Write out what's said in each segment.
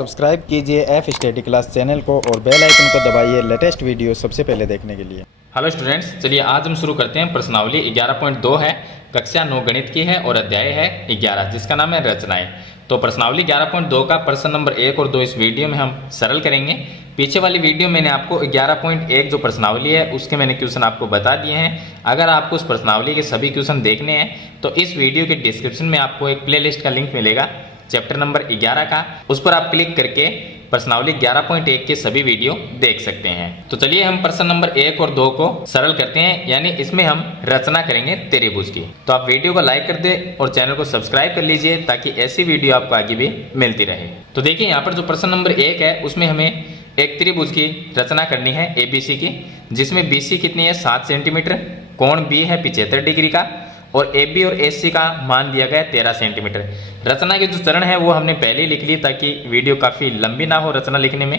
Subscribe कीजिए F study class channel को और बेल आइकन को दबाइए लेटेस्ट वीडियो सबसे पहले देखने के लिए। हेलो स्टूडेंट्स, चलिए आज हम शुरू करते हैं। प्रश्नावली 11.2 है, कक्षा 9 गणित की है और अध्याय है 11 जिसका नाम है रचनाएं। तो प्रश्नावली 11.2 का प्रश्न नंबर 1 और 2 इस वीडियो में हम सरल करेंगे। पीछे वाली वीडियो मैंने आपको 11.1 जो प्रश्नावली है उसके मैंने क्वेश्चन आपको बता दिए हैं। अगर आपको उस प्रश्नावली के सभी क्वेश्चन देखने हैं तो इस वीडियो के डिस्क्रिप्शन में आपको एक प्लेलिस्ट का लिंक मिलेगा चैप्टर नंबर 11 का, उस पर आप क्लिक करके प्रश्नावली 11.1 के सभी वीडियो देख सकते हैं। तो चलिए हम प्रश्न नंबर 1 और 2 को सरल करते हैं, यानी इसमें हम रचना करेंगे त्रिभुज की। तो आप वीडियो को लाइक कर दे और चैनल को सब्सक्राइब कर लीजिए ताकि ऐसी वीडियो आपको आगे भी मिलती रहे। तो देखिए यहाँ पर जो प्रश्न नंबर 1 है उसमें हमें एक त्रिभुज की रचना करनी है ABC की, जिसमें BC कितनी है 7 सेंटीमीटर, कोण B है 75 डिग्री का और AB और AC का मान दिया गया 13 सेंटीमीटर। रचना के जो चरण है वो हमने पहले ही लिख ली ताकि वीडियो काफ़ी लंबी ना हो रचना लिखने में।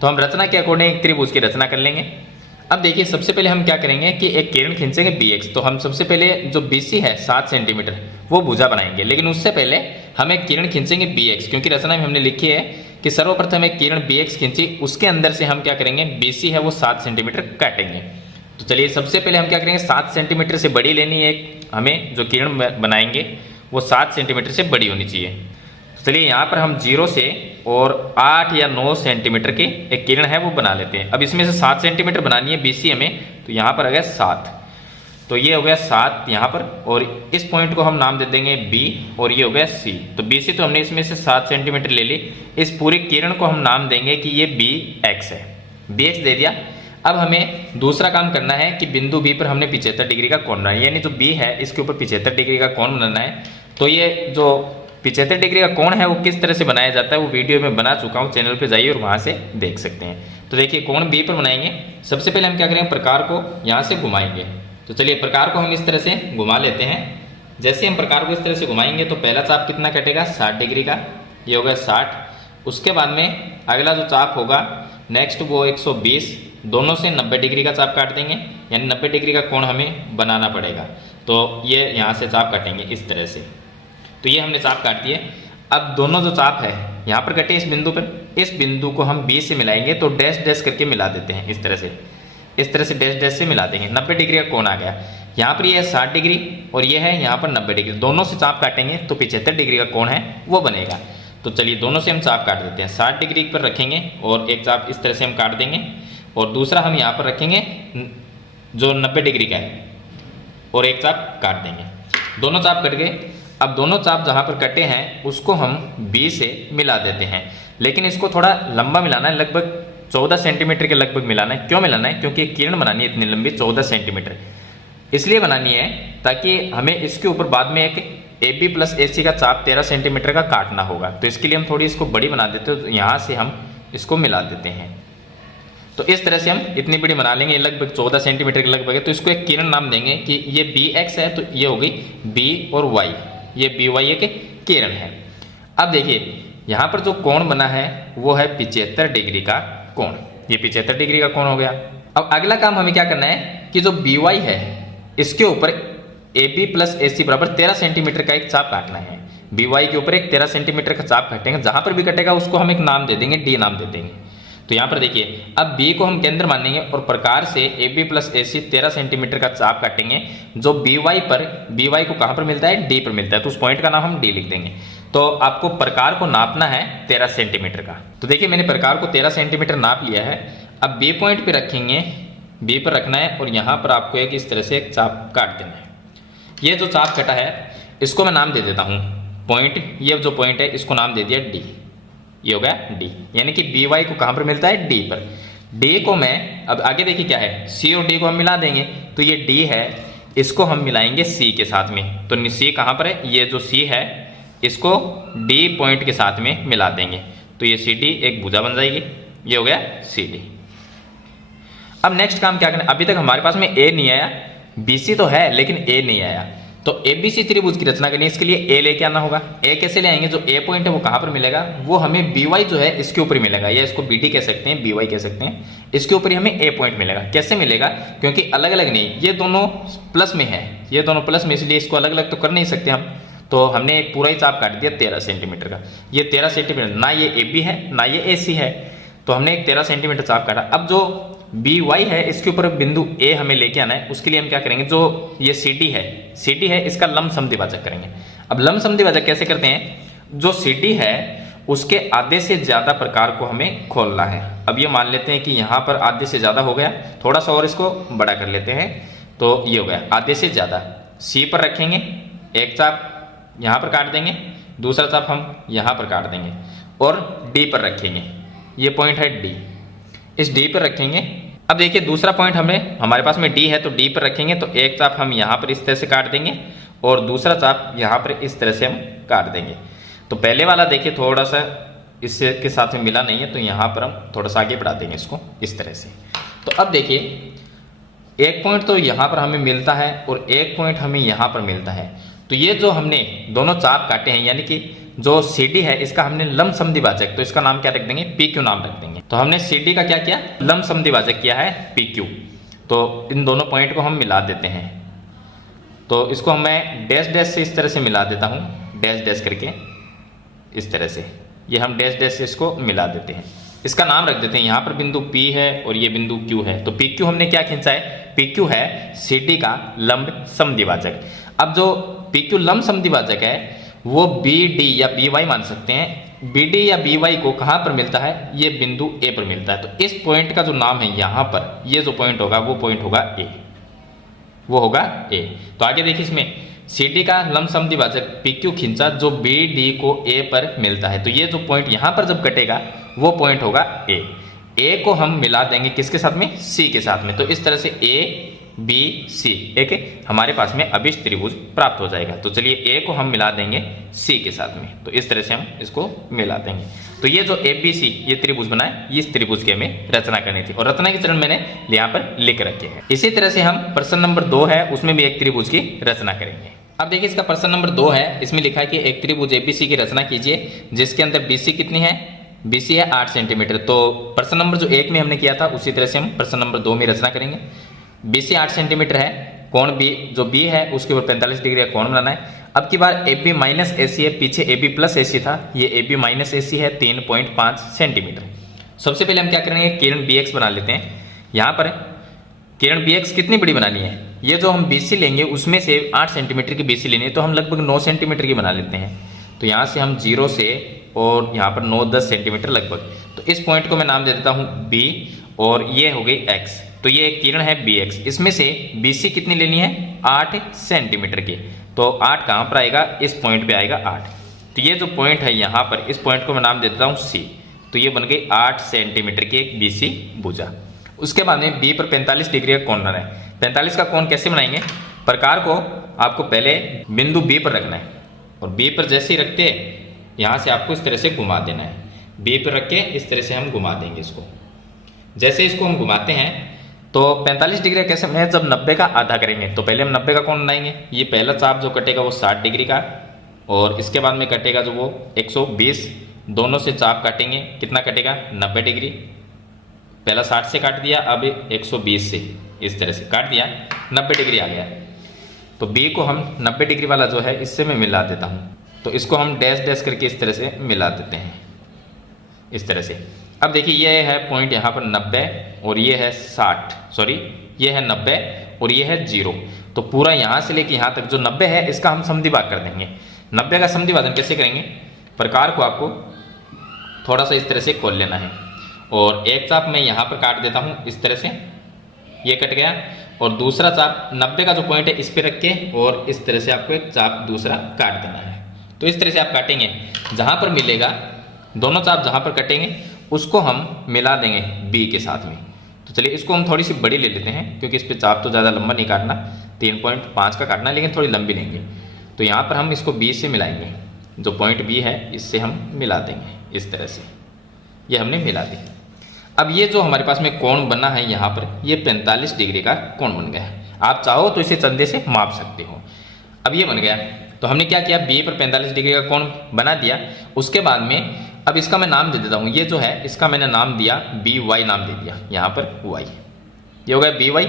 तो हम रचना के अकॉर्डिंग त्रिभुज की रचना कर लेंगे। अब देखिए सबसे पहले हम क्या करेंगे कि एक किरण खींचेंगे BX। तो हम सबसे पहले जो BC है 7 सेंटीमीटर वो भुजा बनाएंगे, लेकिन उससे पहले हम एक किरण खींचेंगे BX, क्योंकि रचना में हमने लिखी है कि सर्वप्रथम एक किरण BX खींची, उसके अंदर से हम क्या करेंगे BC है वो 7 सेंटीमीटर काटेंगे। तो चलिए सबसे पहले हम क्या करेंगे 7 सेंटीमीटर से बड़ी लेनी है, एक हमें जो किरण बनाएंगे वो 7 सेंटीमीटर से बड़ी होनी चाहिए। तो चलिए यहाँ पर हम 0 से और 8 या 9 सेंटीमीटर की एक किरण है वो बना लेते हैं। अब इसमें से 7 सेंटीमीटर बनानी है BC हमें, तो यहाँ पर आ गया 7, तो ये हो गया 7 यहाँ पर, और इस पॉइंट को हम नाम दे देंगे B और ये हो गया C। तो BC तो हमने इसमें से 7 सेंटीमीटर ले ली, इस पूरी किरण को हम नाम देंगे कि ये BX है, BX दे दिया। अब हमें दूसरा काम करना है कि बिंदु B पर हमने 75 डिग्री का कोण बनाना है, यानी जो B है इसके ऊपर 75 डिग्री का कोण बनाना है। तो ये जो 75 डिग्री का कोण है वो किस तरह से बनाया जाता है वो वीडियो में बना चुका हूँ, चैनल पे जाइए और वहाँ से देख सकते हैं। तो देखिए कोण B पर बनाएंगे। सबसे पहले हम क्या करेंगे प्रकार को यहाँ से घुमाएंगे। तो चलिए प्रकार को हम इस तरह से घुमा लेते हैं। जैसे हम प्रकार को इस तरह से घुमाएंगे तो पहला चाप कितना कटेगा 60 डिग्री का, ये होगा 60। उसके बाद में अगला जो चाप होगा नेक्स्ट वो 120, दोनों से 90 डिग्री का चाप काट देंगे, यानी 90 डिग्री का कोण हमें बनाना पड़ेगा। तो ये यहाँ से चाप काटेंगे इस तरह से। तो ये हमने चाप काट दिए। अब दोनों जो चाप है यहाँ पर कटे इस बिंदु पर, इस बिंदु को हम B से मिलाएंगे, तो डैश डैश करके मिला देते हैं इस तरह से डैश डैश से मिला देंगे। 90 डिग्री का कोण आ गया। यहाँ पर ये है 60 डिग्री और ये है यहाँ पर 90 डिग्री, दोनों से चाप काटेंगे तो 75 डिग्री का कोण है वो बनेगा। तो चलिए दोनों से हम चाप काट देते हैं। 60 डिग्री पर रखेंगे और एक चाप इस तरह से हम काट देंगे, और दूसरा हम यहाँ पर रखेंगे जो 90 डिग्री का है और एक चाप काट देंगे। दोनों चाप कट गए। अब दोनों चाप जहाँ पर कटे हैं उसको हम B से मिला देते हैं, लेकिन इसको थोड़ा लंबा मिलाना है, लगभग 14 सेंटीमीटर के लगभग मिलाना है। क्यों मिलाना है? क्योंकि किरण बनानी है इतनी लंबी 14 सेंटीमीटर, इसलिए बनानी है ताकि हमें इसके ऊपर बाद में एक AB प्लस AC का चाप 13 सेंटीमीटर का काटना होगा। तो इसके लिए हम थोड़ी इसको बड़ी बना देते हैं, तो यहाँ से हम इसको मिला देते हैं। तो इस तरह से हम इतनी बड़ी बना लेंगे, लगभग 14 सेंटीमीटर के लगभग है। तो इसको एक किरण नाम देंगे कि ये BX है, तो ये हो गई B और Y, ये BY एक किरण है। अब देखिए यहाँ पर जो कोण बना है वो है 75 डिग्री का कोण, ये 75 डिग्री का कोण हो गया। अब अगला काम हमें क्या करना है कि जो BY है इसके ऊपर AB प्लस AC बराबर 13 सेंटीमीटर का एक चाप काटना है। BY के ऊपर एक 13 सेंटीमीटर का चाप काटेंगे, जहां पर भी कटेगा उसको हम एक नाम दे देंगे, D नाम दे देंगे। तो यहाँ पर देखिए अब B को हम केंद्र मानेंगे और प्रकार से AB प्लस AC 13 सेंटीमीटर का चाप काटेंगे। जो BY को कहाँ पर मिलता है D पर मिलता है, तो उस पॉइंट का नाम हम D लिख देंगे। तो आपको प्रकार को नापना है 13 सेंटीमीटर का। तो देखिए मैंने प्रकार को 13 सेंटीमीटर नाप लिया है। अब B पॉइंट पे रखेंगे, B पर रखना है और यहाँ पर आपको एक इस तरह से एक चाप काट देना है। ये जो चाप कटा है इसको मैं नाम दे देता हूँ पॉइंट, ये जो पॉइंट है इसको नाम दे दिया D, ये हो गया D, यानी कि BY को कहाँ पर मिलता है D पर। D को मैं अब आगे देखिए क्या है C और D को हम मिला देंगे, तो ये D है इसको हम मिलाएंगे C के साथ में। तो C कहाँ पर है, ये जो C है इसको D पॉइंट के साथ में मिला देंगे, तो ये CD एक भुजा बन जाएगी, ये हो गया CD। अब नेक्स्ट काम क्या करना है, अभी तक हमारे पास में A नहीं आया, BC तो है लेकिन A नहीं आया, तो ABC त्रिभुज की रचना करनी है। इसके लिए A लेके आना होगा। A कैसे ले आएंगे, जो A पॉइंट है वो कहाँ पर मिलेगा, वो हमें BY जो है इसके ऊपर मिलेगा, या इसको BD कह सकते हैं, BY कह सकते हैं, इसके ऊपर ही हमें A पॉइंट मिलेगा। कैसे मिलेगा, क्योंकि अलग अलग नहीं, ये दोनों प्लस में है, ये दोनों प्लस में, इसलिए इसको अलग अलग तो कर नहीं सकते हम। तो हमने एक पूरा ही चाप काट दिया 13 सेंटीमीटर का। ये 13 सेंटीमीटर, ना ये ए बी है ना ये ए सी है, तो हमने एक 13 सेंटीमीटर चाप काटा। अब जो बी वाई है इसके ऊपर बिंदु ए हमें लेके आना है। उसके लिए हम क्या करेंगे, जो ये सी डी है इसका लंब समद्विभाजक करेंगे। अब लंब समद्विभाजक कैसे करते हैं, जो सी डी है उसके आधे से ज्यादा प्रकार को हमें खोलना है। अब ये मान लेते हैं कि यहाँ पर आधे से ज्यादा हो गया, थोड़ा सा और इसको बड़ा कर लेते हैं, तो ये हो गया आधे से ज्यादा। सी पर रखेंगे, एक चाप यहाँ पर काट देंगे, दूसरा चाप हम यहाँ पर काट देंगे और डी पर रखेंगे। ये पॉइंट है डी, इस डी पर रखेंगे। अब देखिए दूसरा पॉइंट हमारे पास में डी है, तो डी पर रखेंगे, तो एक चाप हम यहाँ पर इस तरह से काट देंगे और दूसरा चाप यहाँ पर इस तरह से हम काट देंगे। तो पहले वाला देखिए थोड़ा सा इससे के साथ में मिला नहीं है, तो यहाँ पर हम थोड़ा सा आगे बढ़ा देंगे इसको इस तरह से। तो अब देखिए एक पॉइंट तो यहाँ पर हमें मिलता है और एक पॉइंट हमें यहाँ पर मिलता है। तो ये जो हमने दोनों चाप काटे हैं, यानी कि जो सी डी है इसका हमने लंब समद्विभाजक, तो इसका नाम क्या रख देंगे, पी क्यू नाम रख देंगे। तो हमने सी डी का क्या किया, लंब समद्विभाजक किया है पी क्यू। तो इन दोनों पॉइंट को हम मिला देते हैं। तो इसको मैं डैश डैश से इस तरह से मिला देता हूँ, डैश डैश करके इस तरह से, ये हम डैश डैश से इसको मिला देते हैं। इसका नाम रख देते हैं, यहाँ पर बिंदु P है और ये बिंदु Q है। तो PQ हमने क्या खींचा है, PQ है CD का लंब समद्विभाजक। अब जो PQ लंब समद्विभाजक है वो BD या BY मान सकते हैं। BD या BY को कहाँ पर मिलता है, ये बिंदु A पर मिलता है। तो इस पॉइंट का जो नाम है यहाँ पर, ये जो पॉइंट होगा वो पॉइंट होगा A, वो होगा A। तो आगे देखिए इसमें CD का लंब समद्विभाजक PQ खींचा जो BD को A पर मिलता है। तो ये जो पॉइंट यहाँ पर जब कटेगा वो पॉइंट होगा A। A को हम मिला देंगे किसके साथ में, C के साथ में। तो इस तरह से A B C एक हमारे पास में अभिष्ट त्रिभुज प्राप्त हो जाएगा। तो चलिए A को हम मिला देंगे C के साथ में, तो इस तरह से हम इसको मिला देंगे। तो ये जो ABC ये त्रिभुज बना है, इस त्रिभुज की हमें रचना करनी थी और रचना के चरण मैंने यहाँ पर लिख रखे हैं। इसी तरह से हम प्रश्न नंबर 2 है उसमें भी एक त्रिभुज की रचना करेंगे। अब देखिए इसका प्रश्न नंबर 2 है, इसमें लिखा है कि एक त्रिभुज ABC की रचना कीजिए जिसके अंदर BC कितनी है, BC है 8 सेंटीमीटर। तो प्रश्न नंबर जो 1 में हमने किया था उसी तरह से हम प्रश्न नंबर 2 में रचना करेंगे। BC 8 सेंटीमीटर है, कोण B जो B है उसके ऊपर 45 डिग्री का कोण बनाना है। अब की बार AB माइनस AC है, पीछे AB प्लस AC था, ये AB माइनस AC है 3.5 सेंटीमीटर। सबसे पहले हम क्या करेंगे, किरण BX बना लेते हैं। यहाँ पर किरण BX कितनी बड़ी बनानी है, ये जो हम BC लेंगे उसमें से 8 सेंटीमीटर की BC लेनी है, तो हम लगभग 9 सेंटीमीटर की बना लेते हैं। तो यहाँ से हम 0 से और यहाँ पर 9-10 सेंटीमीटर लगभग। तो इस पॉइंट को मैं नाम दे देता हूँ B और ये हो गई X। तो ये एक किरण है BX, इसमें से BC कितनी लेनी है, 8 सेंटीमीटर की। तो 8 कहाँ पर आएगा, इस पॉइंट पे आएगा 8। तो ये जो पॉइंट है यहाँ पर, इस पॉइंट को मैं नाम दे देता हूँ C। तो ये बन गई 8 सेंटीमीटर की एक BC भुजा। उसके बाद में B पर 45 डिग्री का कोण बनाना है। 45 का कोण कैसे बनाएंगे, प्रकार को आपको पहले बिंदु B पर रखना है और B पर जैसे ही रखते यहाँ से आपको इस तरह से घुमा देना है। B पर रख के इस तरह से हम घुमा देंगे इसको। जैसे इसको हम घुमाते हैं तो 45 डिग्री कैसे बनाएंगे, जब 90 का आधा करेंगे तो पहले हम 90 का कोण बनाएंगे। ये पहला चाप जो कटेगा वो 60 डिग्री का और इसके बाद में कटेगा जो वो 120। दोनों से चाप काटेंगे, कितना कटेगा, 90 डिग्री। पहला 60 से काट दिया, अब 120 से इस तरह से काट दिया, 90 डिग्री आ गया। तो B को हम 90 डिग्री वाला जो है इससे मैं मिला देता हूँ। तो इसको हम डैश डैश करके इस तरह से मिला देते हैं, इस तरह से। अब देखिए ये है पॉइंट यहाँ पर 90 और ये है 60, सॉरी ये है 90 और ये है 0। तो पूरा यहाँ से लेके यहाँ तक जो 90 है इसका हम समद्विभाग कर देंगे। 90 का समद्विभाजन कैसे करेंगे, प्रकार को आपको थोड़ा सा इस तरह से खोल लेना है और एक चाप मैं यहाँ पर काट देता हूँ इस तरह से, ये कट गया। और दूसरा चाप 90 का जो पॉइंट है इस पर रख के और इस तरह से आपको एक चाप दूसरा काट देना है। तो इस तरह से आप काटेंगे, जहाँ पर मिलेगा दोनों चाप जहाँ पर कटेंगे उसको हम मिला देंगे B के साथ में। तो चलिए इसको हम थोड़ी सी बड़ी ले लेते हैं क्योंकि इस पर चाप तो ज़्यादा लंबा नहीं काटना, 3.5 का काटना, लेकिन थोड़ी लंबी लेंगे। तो यहाँ पर हम इसको B से मिलाएंगे, जो पॉइंट B है इससे हम मिला देंगे इस तरह से। ये हमने मिला दी। अब ये जो हमारे पास में कोण बना है यहाँ पर, ये 45 डिग्री का कोण बन गया है। आप चाहो तो इसे चंदे से माप सकते हो। अब ये बन गया, तो हमने क्या किया, B पर 45 डिग्री का कोण बना दिया। उसके बाद में अब इसका मैं नाम दे देता हूँ, ये जो है इसका मैंने नाम दिया BY नाम दे दिया, यहाँ पर Y, ये हो गया BY।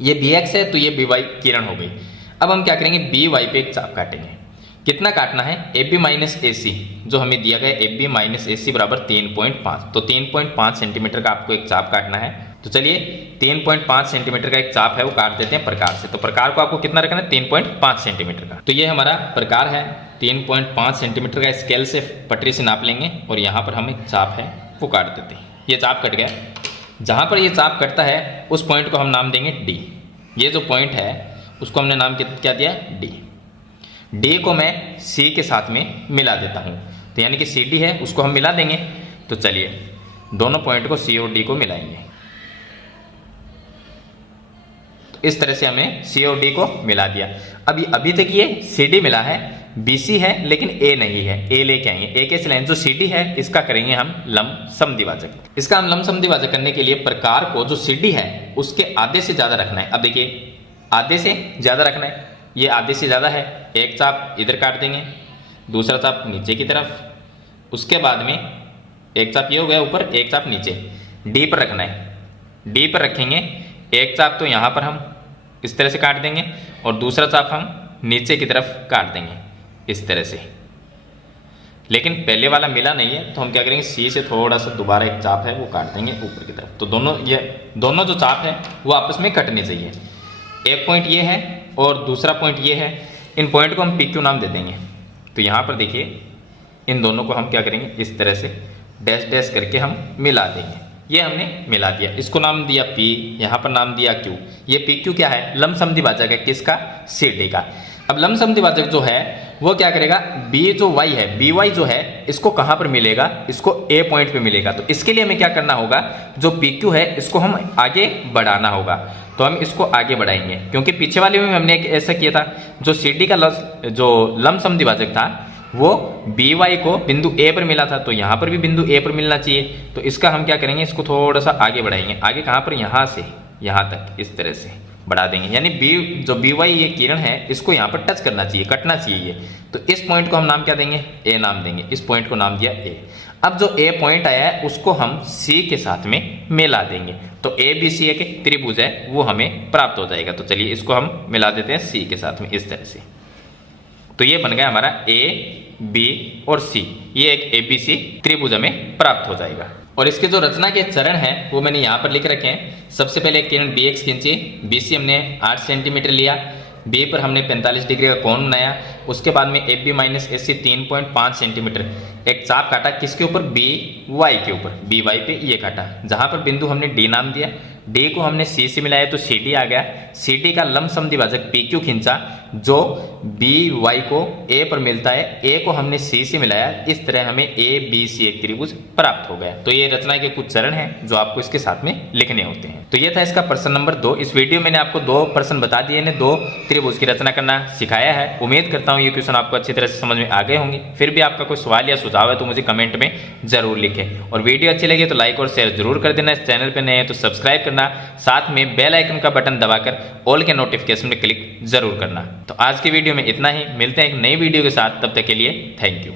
ये BX है तो ये BY किरण हो गई। अब हम क्या करेंगे, BY पे एक चाप काटेंगे। कितना काटना है, ए बी माइनस ए सी, जो हमें दिया गया ए बी माइनस ए सी बराबर 3.5, तो 3.5 सेंटीमीटर का आपको एक चाप काटना है। तो चलिए 3.5 सेंटीमीटर का एक चाप है वो काट देते हैं प्रकार से। तो प्रकार को आपको कितना रखना है, 3.5 सेंटीमीटर का। तो ये हमारा प्रकार है 3.5 सेंटीमीटर का, स्केल से पटरी से नाप लेंगे और यहाँ पर हम एक चाप है वो काट देते हैं। ये चाप कट गया। जहाँ पर ये चाप कटता है उस पॉइंट को हम नाम देंगे डी। ये जो पॉइंट है उसको हमने नाम क्या दिया, डी। डी को मैं सी के साथ में मिला देता हूँ, तो यानी कि सी डी है उसको हम मिला देंगे। तो चलिए दोनों पॉइंट को सी और डी को मिलाएंगे। तो इस तरह से हमने सी और डी को मिला दिया। अभी तक ये सी डी मिला है, बी सी है लेकिन ए नहीं है, ए लेके आएंगे। ए कैसे लाएंगे, जो सी डी है इसका करेंगे हम लंब समद्विभाजक। इसका हम लंब समद्विभाजक करने के लिए प्रकार को जो सी डी है उसके आधे से ज्यादा रखना है। अब देखिए आधे से ज्यादा रखना है, ये आधे से ज्यादा है, एक चाप इधर काट देंगे, दूसरा चाप नीचे की तरफ, उसके बाद में एक चाप ये हो गया ऊपर, एक चाप नीचे, डी पर रखना है। डी पर रखेंगे, एक चाप तो यहाँ पर हम इस तरह से काट देंगे और दूसरा चाप हम नीचे की तरफ काट देंगे इस तरह से। लेकिन पहले वाला मिला नहीं है तो हम क्या करेंगे, सी से थोड़ा सा दोबारा एक चाप है वो काट देंगे ऊपर की तरफ। तो दोनों जो चाप है वो आपस में कटने चाहिए। एक पॉइंट ये है और दूसरा पॉइंट ये है, इन पॉइंट को हम पी क्यू नाम दे देंगे। तो यहाँ पर देखिए इन दोनों को हम क्या करेंगे, इस तरह से डैश डैश करके हम मिला देंगे। ये हमने मिला दिया, इसको नाम दिया P, यहाँ पर नाम दिया Q। ये PQ क्या है, लंब समद्विभाजक है, किसका, CD का। अब लंब समद्विभाजक जो है वो क्या करेगा, B जो Y है, BY जो है इसको कहाँ पर मिलेगा, इसको A पॉइंट पे मिलेगा। तो इसके लिए हमें क्या करना होगा, जो PQ है इसको हम आगे बढ़ाना होगा। तो हम इसको आगे बढ़ाएंगे, क्योंकि पीछे वाले में हमने ऐसा किया था, जो CD का जो लंब समद्विभाजक था वो BY को बिंदु A पर मिला था, तो यहाँ पर भी बिंदु A पर मिलना चाहिए। तो इसका हम क्या करेंगे, इसको थोड़ा सा आगे बढ़ाएंगे। आगे कहाँ पर, यहाँ से यहाँ तक इस तरह से बढ़ा देंगे, यानी जो BY ये किरण है इसको यहाँ पर टच करना चाहिए, कटना चाहिए ये। तो इस पॉइंट को हम नाम क्या देंगे, A नाम देंगे। इस पॉइंट को नाम दिया A। अब जो A पॉइंट आया है उसको हम C के साथ में मिला देंगे, तो ABC एक त्रिभुज है वो हमें प्राप्त हो जाएगा। तो चलिए इसको हम मिला देते हैं C के साथ में इस तरह से। तो ये बन गया हमारा A, B और C, ये एक ABC त्रिभुज हमें प्राप्त हो जाएगा। और इसके जो रचना के चरण हैं वो मैंने यहाँ पर लिख रखे हैं। सबसे पहले किरण BX खींची, BC हमने 8 सेंटीमीटर लिया, B पर हमने 45 डिग्री का कोण बनाया। उसके बाद में AB माइनस AC 3.5 सेंटीमीटर एक चाप काटा, किसके ऊपर, BY के ऊपर, BY पे ये काटा। जहाँ पर बिंदु हमने D नाम दिया, D को हमने C से मिलाया तो CD आ गया। CD का लंब समद्विभाजक PQ खींचा, जो BY को A पर मिलता है, A को हमने C से मिलाया। इस तरह हमें ABC एक त्रिभुज प्राप्त हो गया। तो ये रचना के कुछ चरण हैं जो आपको इसके साथ में लिखने होते हैं। तो ये था इसका प्रश्न नंबर 2। इस वीडियो में मैंने आपको 2 प्रश्न बता दिए ने, 2 त्रिभुज की रचना करना सिखाया है। उम्मीद करता हूँ ये क्वेश्चन आपको अच्छी तरह से समझ में आ गए होंगे। फिर भी आपका कोई सवाल या सुझाव है तो मुझे कमेंट में जरूर लिखें, और वीडियो अच्छी लगे तो लाइक और शेयर जरूर कर देना। इस चैनल पर नए हैं तो सब्सक्राइब करना, साथ में बेल आइकन का बटन दबाकर ऑल के नोटिफिकेशन में क्लिक जरूर करना। तो आज की वीडियो में इतना ही, मिलते हैं एक नई वीडियो के साथ, तब तक के लिए थैंक यू।